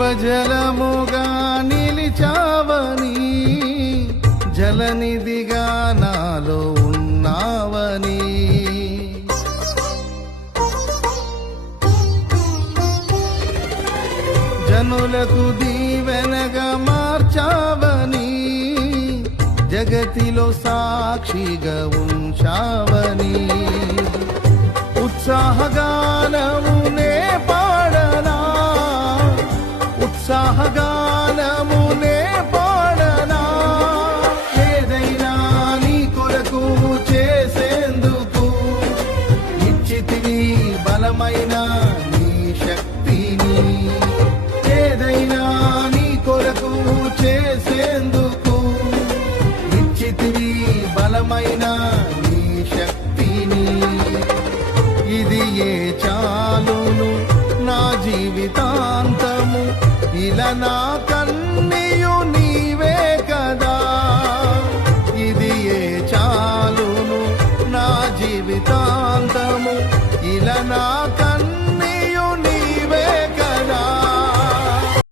జీవజలముగా నిలిచావని, జలనిధిగా నాలో ఉన్నావని, జనులకు దీవెనగా మార్చావని, జగతిలో సాక్షిగా ఉంచావని, ఉత్సాహగానమునే పాడనా, ఉత్సాహగానమునే పాడనా, ఏదైనా నీ కొరకు చేసేందుకు ఇచ్చితివి బలమైన నీ శక్తిని, ఏదైనా నీ కొరకు చేసేందుకు ఇచ్చితివి బలమైన నీ శక్తిని, ఇది ఏ చాలును నా జీవితాంతము ఇలా నా